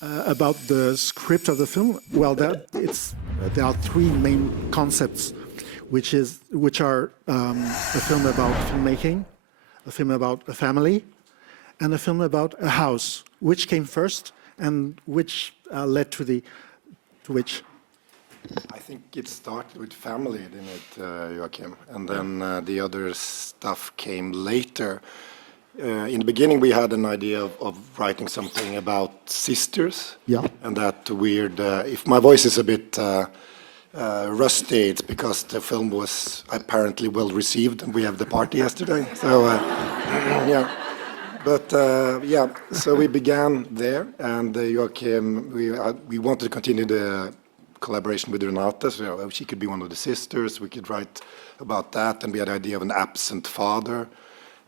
about the script of the film, well, there are three main concepts, which are a film about filmmaking, a film about a family, and a film about a house. Which came first, and which led to which? I think it started with family, didn't it, Joachim? And then the other stuff came later. In the beginning, we had an idea of writing something about sisters. Yeah. And that weird, if my voice is a bit rusty, it's because the film was apparently well received and we have the party yesterday. So, yeah. But, yeah, so we began there, and Joachim, we wanted to continue the collaboration with Renata, so she could be one of the sisters, we could write about that, and we had the idea of an absent father.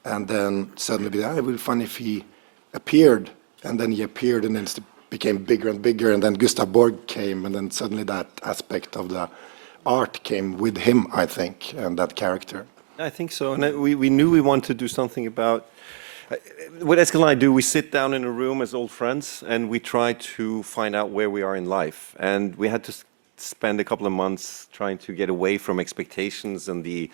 And then suddenly, it would be fun if he appeared, and then he appeared, and then it became bigger and bigger, and then Gustav Borg came, and then suddenly that aspect of the art came with him, I think, and that character. I think so, and we knew we wanted to do something about. What Eskil and I do, we sit down in a room as old friends, and we try to find out where we are in life. And we had to spend a couple of months trying to get away from expectations and the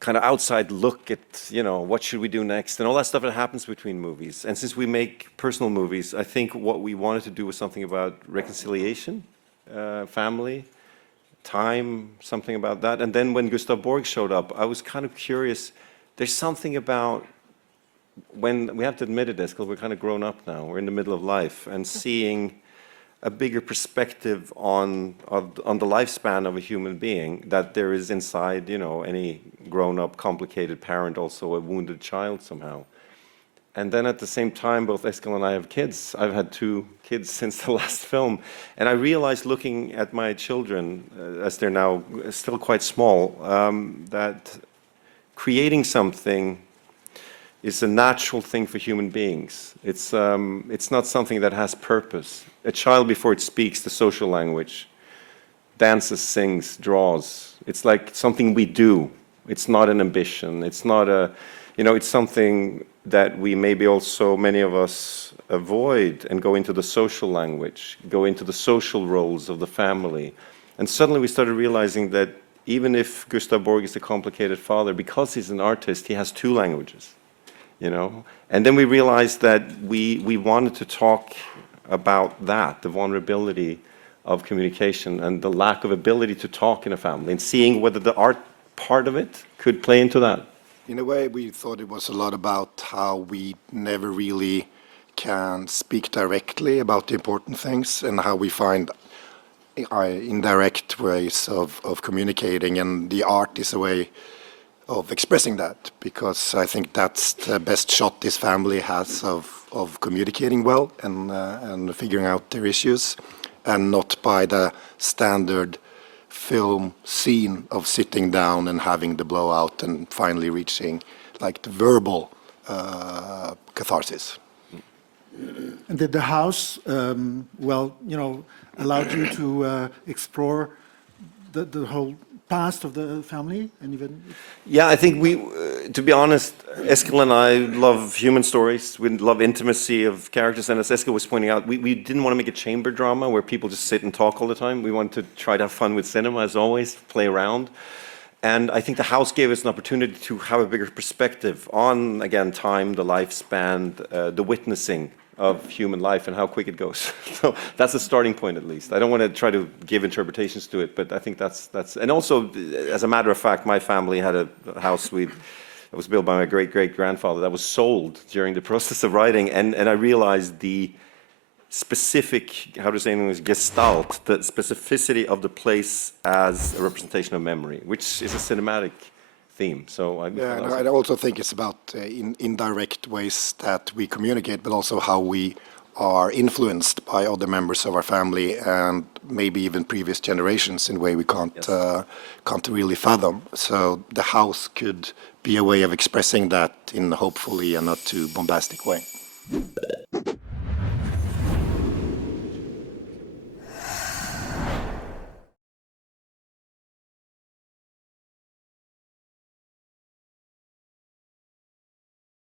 kind of outside look at, what should we do next, and all that stuff that happens between movies. And since we make personal movies, I think what we wanted to do was something about reconciliation, family, time, something about that. And then when Gustav Borg showed up, I was kind of curious. There's something about, when we have to admit it, Eskil, we're kind of grown up now. We're in the middle of life, and seeing a bigger perspective on the lifespan of a human being, that there is inside, any grown-up, complicated parent, also a wounded child somehow. And then at the same time, both Eskil and I have kids. I've had 2 kids since the last film. And I realized, looking at my children, as they're now still quite small, that creating something is a natural thing for human beings. It's not something that has purpose. A child, before it speaks the social language, dances, sings, draws. It's like something we do. It's not an ambition. It's not it's something that we maybe also, many of us, avoid and go into the social language, go into the social roles of the family. And suddenly we started realizing that even if Gustav Borg is a complicated father, because he's an artist, he has 2 languages. And then we realized that we wanted to talk about that, the vulnerability of communication and the lack of ability to talk in a family, and seeing whether the art part of it could play into that. In a way, we thought it was a lot about how we never really can speak directly about the important things, and how we find indirect ways of communicating, and the art is a way of expressing that, because I think that's the best shot this family has of communicating well and figuring out their issues, and not by the standard film scene of sitting down and having the blowout and finally reaching like the verbal catharsis. And did the house, allowed you to explore the whole past of the family, and even? Yeah, I think to be honest, Eskil and I love human stories. We love intimacy of characters, and as Eskil was pointing out, we didn't want to make a chamber drama where people just sit and talk all the time. We wanted to try to have fun with cinema, as always, play around. And I think the house gave us an opportunity to have a bigger perspective on, again, time, the lifespan, the witnessing of human life and how quick it goes. So that's a starting point, at least. I don't want to try to give interpretations to it, but I think that's. And also, as a matter of fact, my family had a house that was built by my great-great-grandfather that was sold during the process of writing, and I realized the specific, how to say in English, gestalt, the specificity of the place as a representation of memory, which is a cinematic theme. So I also think it's about indirect ways that we communicate, but also how we are influenced by other members of our family, and maybe even previous generations in a way we can't really fathom. So the house could be a way of expressing that in hopefully a not too bombastic way.